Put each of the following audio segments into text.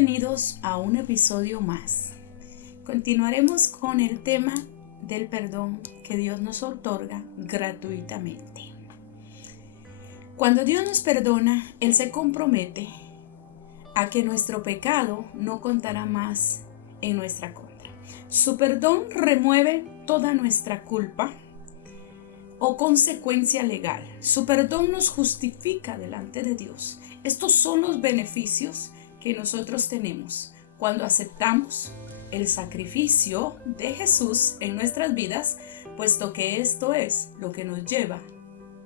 Bienvenidos a un episodio más. Continuaremos con el tema del perdón que Dios nos otorga gratuitamente. Cuando Dios nos perdona, Él se compromete a que nuestro pecado no contará más en nuestra contra. Su perdón remueve toda nuestra culpa o consecuencia legal. Su perdón nos justifica delante de Dios. Estos son los beneficios que nosotros tenemos cuando aceptamos el sacrificio de Jesús en nuestras vidas, puesto que esto es lo que nos lleva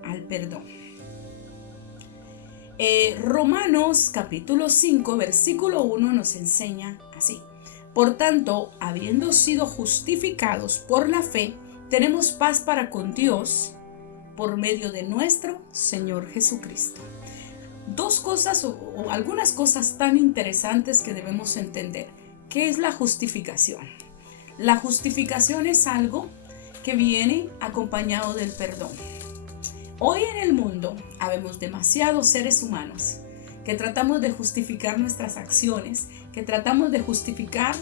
al perdón. Romanos capítulo 5 versículo 1 nos enseña así: por tanto, habiendo sido justificados por la fe, tenemos paz para con Dios por medio de nuestro Señor Jesucristo. Dos cosas o algunas cosas tan interesantes que debemos entender. ¿Qué es la justificación? La justificación es algo que viene acompañado del perdón. Hoy en el mundo habemos demasiados seres humanos que tratamos de justificar nuestras acciones, que tratamos de justificar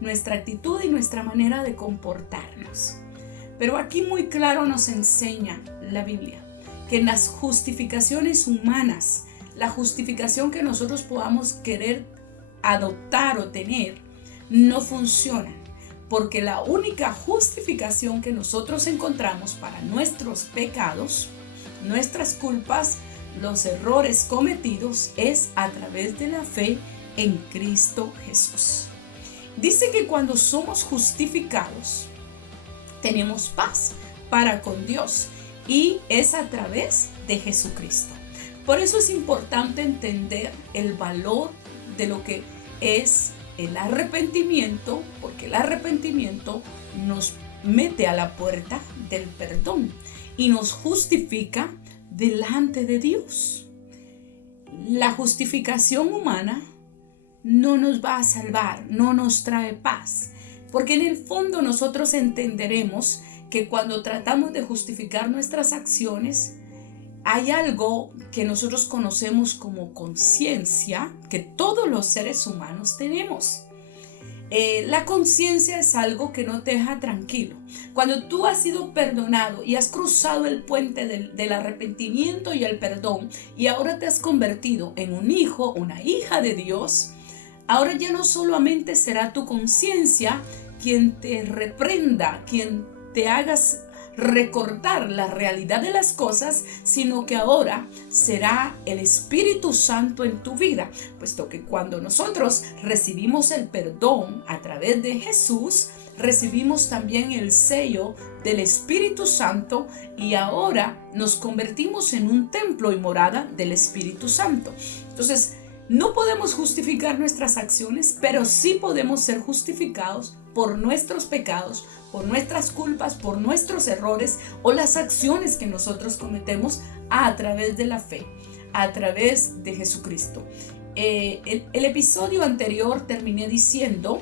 nuestra actitud y nuestra manera de comportarnos. Pero aquí muy claro nos enseña la Biblia que en las justificaciones humanas, la justificación que nosotros podamos querer adoptar o tener, no funciona, porque la única justificación que nosotros encontramos para nuestros pecados, nuestras culpas, los errores cometidos, es a través de la fe en Cristo Jesús. Dice que cuando somos justificados, tenemos paz para con Dios y es a través de Jesucristo. Por eso es importante entender el valor de lo que es el arrepentimiento, porque el arrepentimiento nos mete a la puerta del perdón y nos justifica delante de Dios. La justificación humana no nos va a salvar, no nos trae paz, porque en el fondo nosotros entenderemos que cuando tratamos de justificar nuestras acciones, hay algo que nosotros conocemos como conciencia, que todos los seres humanos tenemos. La conciencia es algo que no te deja tranquilo. Cuando tú has sido perdonado y has cruzado el puente del arrepentimiento y el perdón, y ahora te has convertido en un hijo, una hija de Dios, ahora ya no solamente será tu conciencia quien te reprenda, quien te hagas recordar la realidad de las cosas, sino que ahora será el Espíritu Santo en tu vida, puesto que cuando nosotros recibimos el perdón a través de Jesús, recibimos también el sello del Espíritu Santo y ahora nos convertimos en un templo y morada del Espíritu Santo. Entonces, no podemos justificar nuestras acciones, pero sí podemos ser justificados por nuestros pecados, por nuestras culpas, por nuestros errores o las acciones que nosotros cometemos a través de la fe, a través de Jesucristo. El episodio anterior terminé diciendo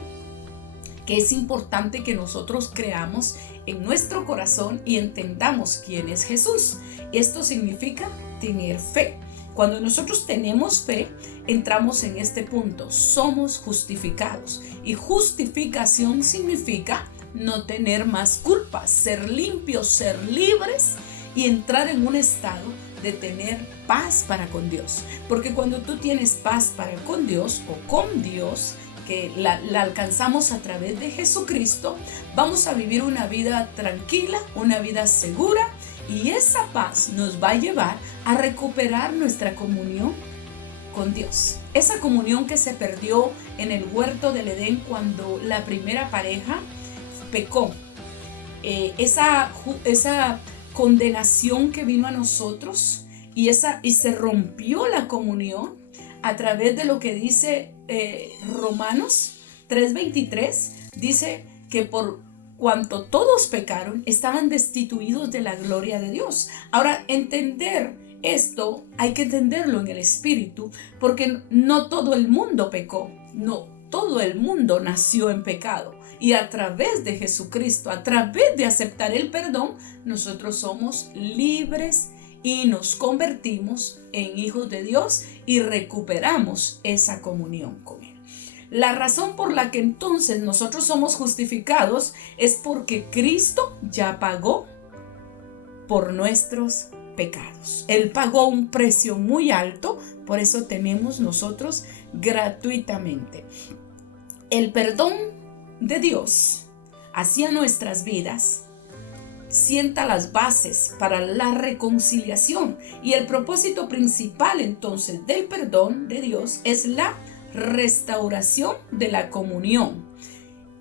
que es importante que nosotros creamos en nuestro corazón y entendamos quién es Jesús. Esto significa tener fe. Cuando nosotros tenemos fe, entramos en este punto, somos justificados. Y justificación significa no tener más culpas, ser limpios, ser libres y entrar en un estado de tener paz para con Dios. Porque cuando tú tienes paz para con Dios o con Dios, que la alcanzamos a través de Jesucristo, vamos a vivir una vida tranquila, una vida segura, y esa paz nos va a llevar a recuperar nuestra comunión con Dios. Esa comunión que se perdió en el huerto del Edén cuando la primera pareja pecó. Esa condenación que vino a nosotros y se rompió la comunión a través de lo que dice Romanos 3:23. Dice que por cuanto todos pecaron, estaban destituidos de la gloria de Dios. Ahora, entender esto hay que entenderlo en el espíritu, porque no todo el mundo pecó, no todo el mundo nació en pecado. Y a través de Jesucristo, a través de aceptar el perdón, nosotros somos libres y nos convertimos en hijos de Dios y recuperamos esa comunión con Él. La razón por la que entonces nosotros somos justificados es porque Cristo ya pagó por nuestros pecados. Él pagó un precio muy alto, por eso tenemos nosotros gratuitamente. El perdón de Dios hacia nuestras vidas sienta las bases para la reconciliación, y el propósito principal entonces del perdón de Dios es la restauración de la comunión.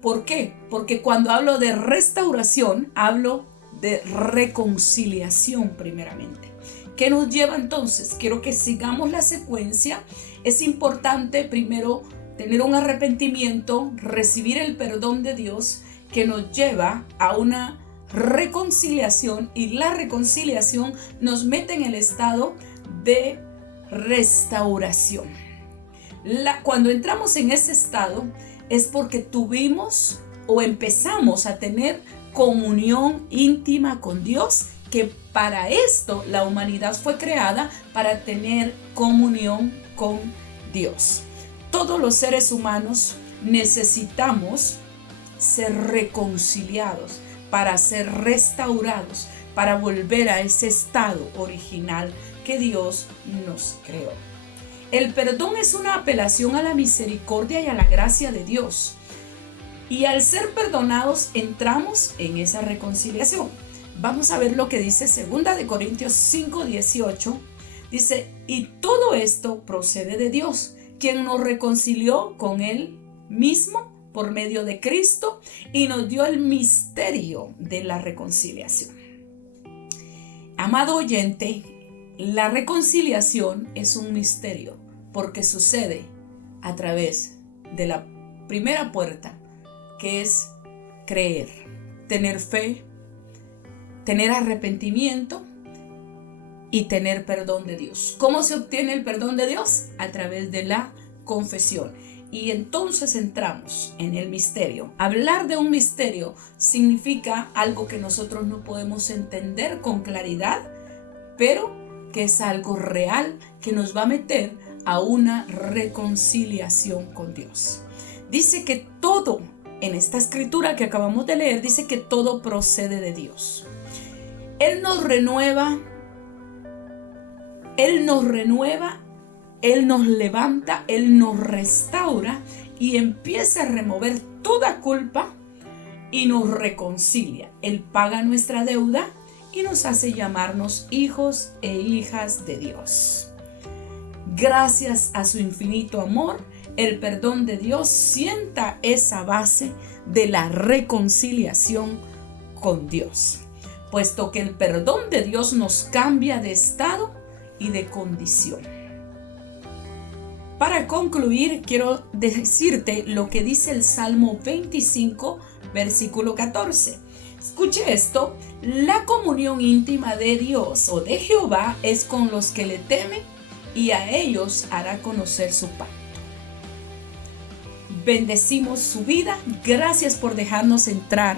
¿Por qué? Porque cuando hablo de restauración, hablo de reconciliación primeramente. ¿Qué nos lleva entonces? Quiero que sigamos la secuencia. Es importante primero tener un arrepentimiento, recibir el perdón de Dios que nos lleva a una reconciliación, y la reconciliación nos mete en el estado de restauración. Cuando entramos en ese estado es porque tuvimos o empezamos a tener comunión íntima con Dios, que para esto la humanidad fue creada, para tener comunión con Dios. Todos los seres humanos necesitamos ser reconciliados, para ser restaurados, para volver a ese estado original que Dios nos creó. El perdón es una apelación a la misericordia y a la gracia de Dios. Y al ser perdonados entramos en esa reconciliación. Vamos a ver lo que dice 2 Corintios 5:18. Dice, y todo esto procede de Dios, quien nos reconcilió con Él mismo por medio de Cristo y nos dio el misterio de la reconciliación. Amado oyente, la reconciliación es un misterio porque sucede a través de la primera puerta, que es creer, tener fe, tener arrepentimiento y tener perdón de Dios. ¿Cómo se obtiene el perdón de Dios? A través de la confesión. Y entonces entramos en el misterio. Hablar de un misterio significa algo que nosotros no podemos entender con claridad, pero que es algo real que nos va a meter a una reconciliación con Dios. Dice que todo, en esta escritura que acabamos de leer, dice que todo procede de Dios. Él nos renueva, Él nos levanta, Él nos restaura y empieza a remover toda culpa y nos reconcilia. Él paga nuestra deuda y nos hace llamarnos hijos e hijas de Dios. Gracias a su infinito amor, el perdón de Dios sienta esa base de la reconciliación con Dios, puesto que el perdón de Dios nos cambia de estado y de condición. Para concluir, quiero decirte lo que dice el Salmo 25, versículo 14. Escuche esto: la comunión íntima de Dios o de Jehová es con los que le temen, y a ellos hará conocer su pacto. Bendecimos su vida. Gracias por dejarnos entrar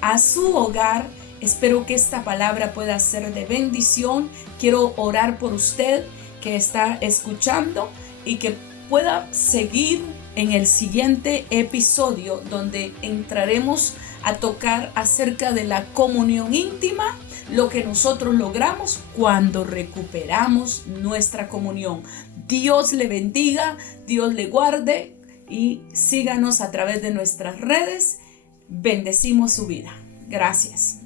a su hogar. Espero que esta palabra pueda ser de bendición. Quiero orar por usted que está escuchando y que pueda seguir en el siguiente episodio, donde entraremos a tocar acerca de la comunión íntima, lo que nosotros logramos cuando recuperamos nuestra comunión. Dios le bendiga, Dios le guarde y síganos a través de nuestras redes. Bendecimos su vida. Gracias.